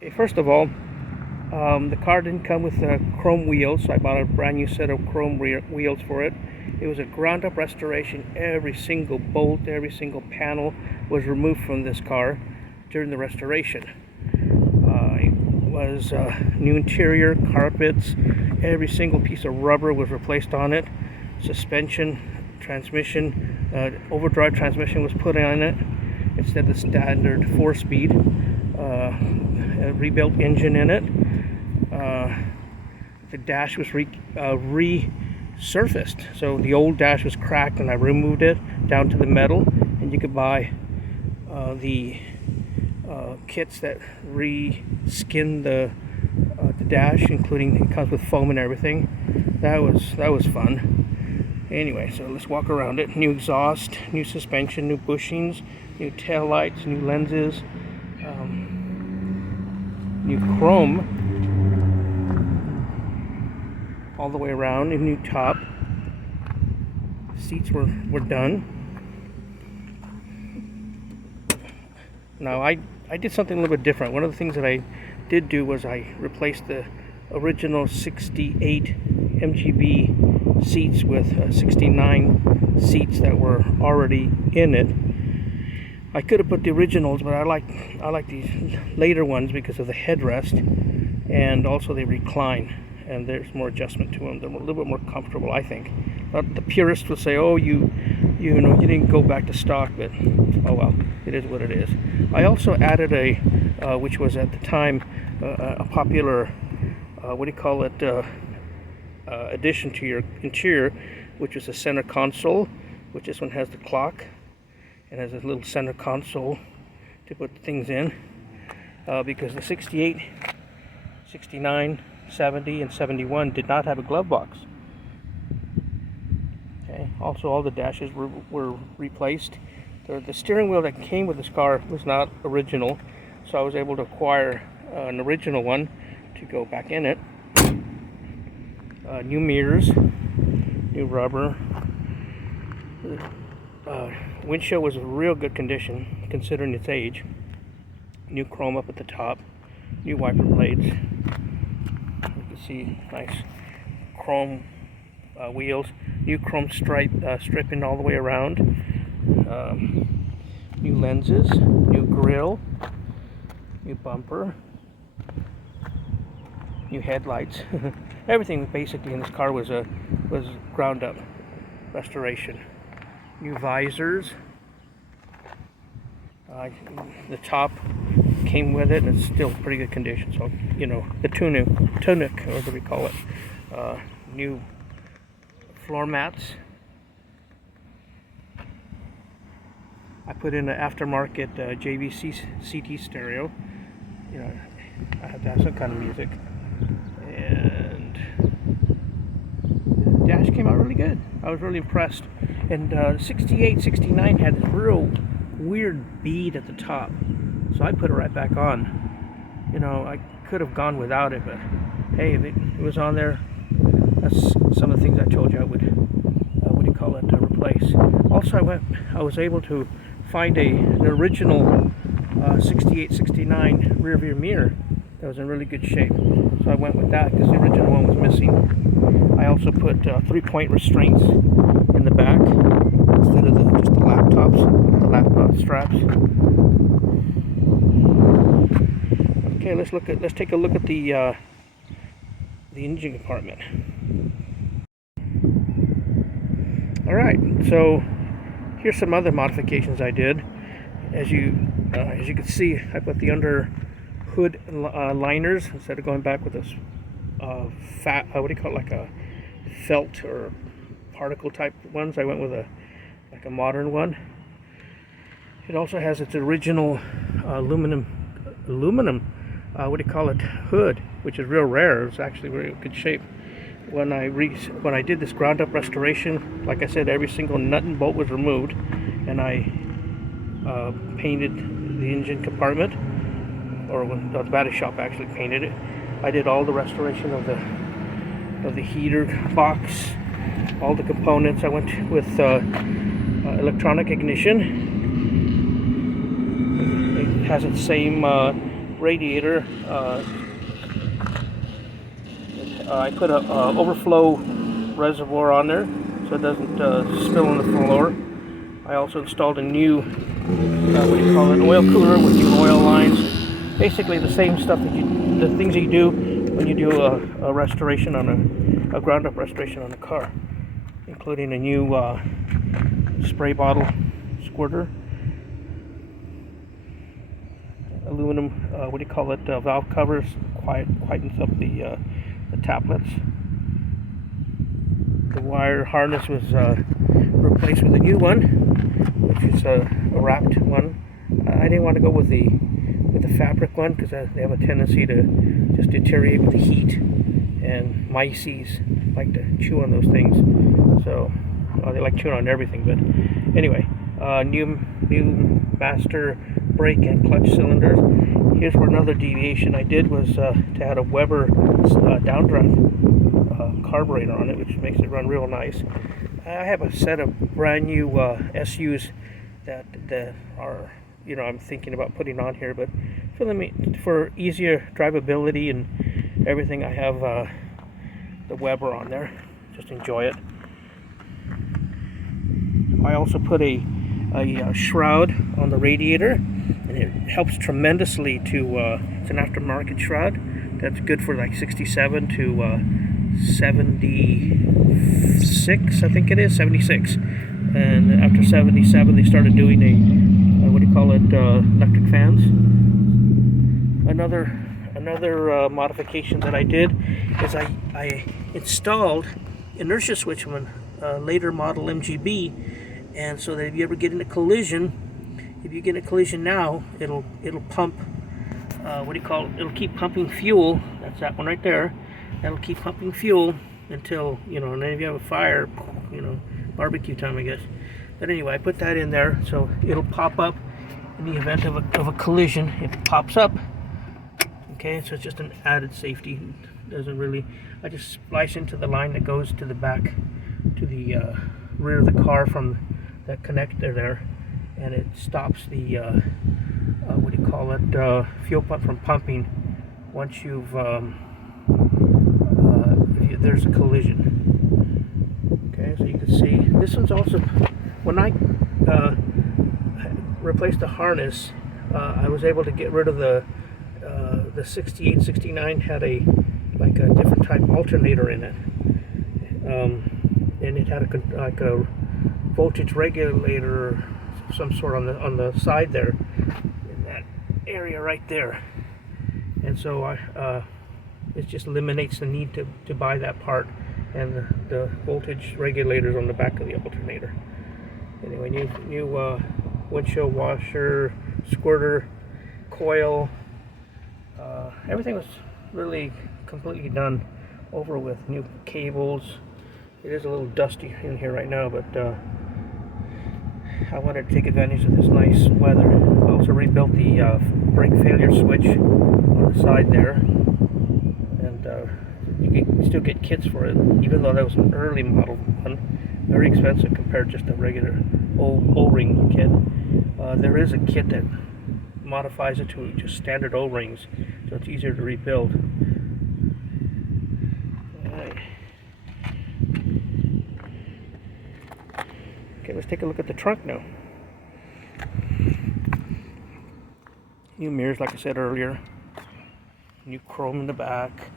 Okay, first of all, the car didn't come with chrome wheels, so I bought a brand new set of chrome wheels for it. It was a ground up restoration. Every single bolt, every single panel was removed from this car during the restoration. It was new interior, carpets, every single piece of rubber was replaced on it. Suspension, transmission, overdrive transmission was put on it instead of the standard 4-speed. A rebuilt engine in it. The dash was resurfaced, so the old dash was cracked and I removed it down to the metal, and you could buy the kits that re-skin the dash, including it comes with foam and everything. That was fun. Anyway, so let's walk around it. New exhaust, new suspension, new bushings, new tail lights, new lenses, new chrome all the way around, a new top. Seats were done. Now I did something a little bit different. One of the things that I did do was I replaced the original 68 MGB seats with 69 seats that were already in it. I could have put the originals, but I like these later ones because of the headrest, and also they recline, and there's more adjustment to them. They're a little bit more comfortable, I think. The purists would say, "Oh, you didn't go back to stock," but oh well, it is what it is. I also added which was at the time a popular, addition to your interior, which is a center console, which this one has the clock. It has a little center console to put things in, because the 68, 69, 70, and 71 did not have a glove box. Okay. Also, all the dashes were replaced. The steering wheel that came with this car was not original, so I was able to acquire an original one to go back in it. New mirrors, new rubber. Windshield was in real good condition considering its age. New chrome up at the top, new wiper blades. You can see nice chrome wheels, new chrome stripping all the way around, new lenses, new grille, new bumper, new headlights. Everything basically in this car was ground up restoration. New visors. The top came with it. It's still pretty good condition. So the tunic, whatever we call it. New floor mats. I put in an aftermarket JVC CT stereo. I have to have some kind of music. And the dash came out really good. I was really impressed. And 68, 69 had this real weird bead at the top, so I put it right back on. I could have gone without it, but hey, if it was on there, that's some of the things I told you I would replace. Also, I was able to find an original 68, 69 rear view mirror that was in really good shape, so I went with that because the original one was missing. I also put 3-point restraints in the back instead of just the lap straps. Okay, let's take a look at the engine compartment. All right, so here's some other modifications I did. As you can see, I put the under hood liners instead of going back with this like a felt or particle type ones. I went with a modern one. It also has its original aluminum hood, which is real rare. It's actually very good shape. When I did this ground up restoration, like I said, every single nut and bolt was removed, and I painted the engine compartment, or when the body shop actually painted it. I did all the restoration of the heater box, all the components. I went with electronic ignition. It has its same radiator, I put a overflow reservoir on there so it doesn't spill on the floor. I also installed a new, what do you call it, oil cooler with new oil lines. Basically the same stuff that the things that you do when you do a restoration on a ground-up restoration on a car, including a new spray bottle squirter, aluminum, what do you call it, valve covers, quietens up the taplets. The wire harness was replaced with a new one, which is a wrapped one. I didn't want to go with the fabric one because they have a tendency to just deteriorate with the heat, and mices like to chew on those things. So they like chewing on everything. But anyway, new master brake and clutch cylinders. Here's where another deviation I did was to add a Weber downdraft carburetor on it, which makes it run real nice. I have a set of brand new SUs that are, I'm thinking about putting on here, but for easier drivability and everything, I have the Weber on there. Just enjoy it. I also put a shroud on the radiator, and it helps tremendously to, it's an aftermarket shroud that's good for like 67 to 76, I think it is, 76. And after 77 they started doing what do you call it, electric fans. Another modification that I did is I installed inertia switch on a later model MGB, and so that if you ever get in a collision, if you get in a collision now, it'll pump, what do you call it, it'll keep pumping fuel. That's that one right there. That'll keep pumping fuel until, and then if you have a fire, barbecue time, I guess. But anyway, I put that in there so it'll pop up in the event of a collision. It pops up. Okay, so it's just an added safety. Doesn't really, I just splice into the line that goes to the back, to the rear of the car from that connector there, and it stops the what do you call it, fuel pump from pumping once you've there's a collision. Okay, so you can see this one's also, when I replaced the harness, I was able to get rid of the 68, 69 had a different type alternator in it, and it had a voltage regulator of some sort on the side there, in that area right there, and so it just eliminates the need to buy that part, and the voltage regulators on the back of the alternator. Anyway, new windshield washer, squirter, coil. Everything was really completely done over with. New cables. It is a little dusty in here right now, but I wanted to take advantage of this nice weather. I also rebuilt the brake failure switch on the side there, and you can still get kits for it, even though that was an early model one. Very expensive compared to just a regular O-ring kit. There is a kit that modifies it to just standard O-rings, so it's easier to rebuild. Alright. Okay, let's take a look at the trunk now. New mirrors, like I said earlier. New chrome in the back.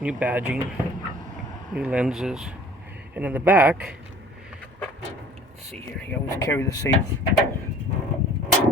New badging. New lenses. And in the back, let's see here, you always carry the same,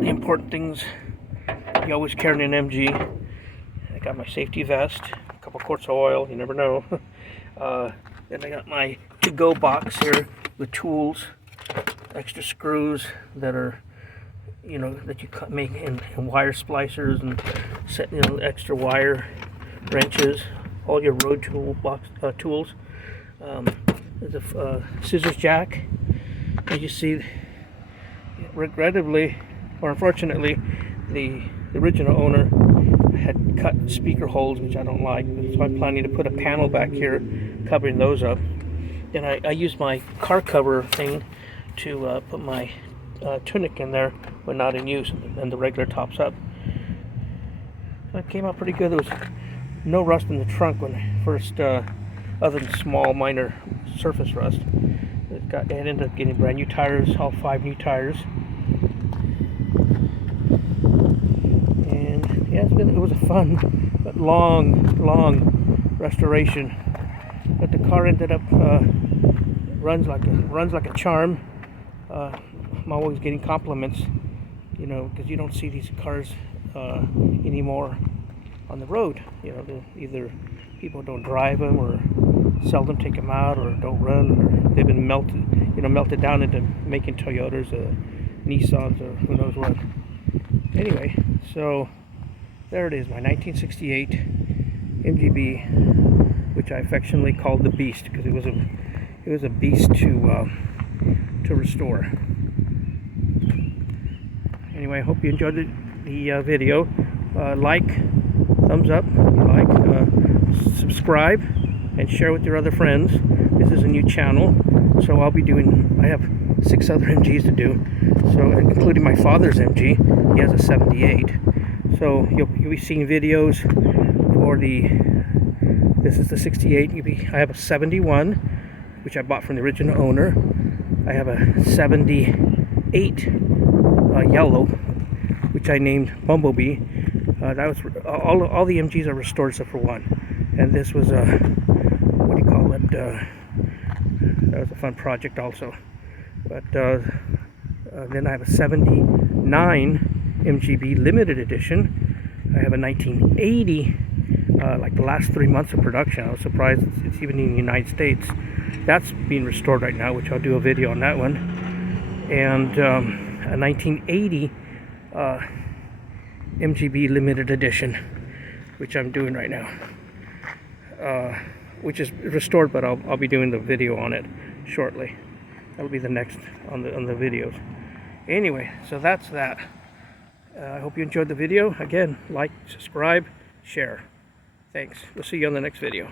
the important things you always carry in an MG. I got my safety vest, a couple quarts of oil, you never know. Then I got my to-go box here with tools, extra screws that are, that you make in wire splicers, and set, extra wire wrenches, all your road tools. There's a scissors jack. As you see, regrettably, or unfortunately, the original owner had cut speaker holes, which I don't like, so I'm planning to put a panel back here covering those up. Then I used my car cover thing to put my tunic in there when not in use, and the regular tops up. So it came out pretty good. There was no rust in the trunk when I first, other than small minor surface rust. It ended up getting brand new tires, all 5 new tires. And yeah, it was a fun but long restoration. But the car ended up runs like a charm. I'm always getting compliments, you know, because you don't see these cars anymore on the road. You know, either people don't drive them, or seldom take them out, or don't run, or they've been melted down into making Toyotas, Nissans, or who knows what. Anyway, so there it is, my 1968 MGB, which I affectionately called the Beast, because it was a beast to restore. Anyway, I hope you enjoyed the video. Like, thumbs up if you like, subscribe, and share with your other friends. This is a new channel, so I have 6 other MGs to do, so including my father's MG. He has a 78. So you'll be seeing videos for this is the 68. I have a 71, which I bought from the original owner. I have a 78 yellow, which I named Bumblebee. That was all the MGs are restored except for one, and this was a what do you call it? That was a fun project also. But then I have a 79 MGB limited edition. I have a 1980, like the last 3 months of production. I was surprised it's even in the United States. That's being restored right now, which I'll do a video on that one. And a 1980 MGB limited edition, which I'm doing right now, which is restored, but I'll be doing the video on it shortly. That'll be the next on the videos. Anyway, so that's that. I hope you enjoyed the video. Again, like, subscribe, share. Thanks. We'll see you on the next video.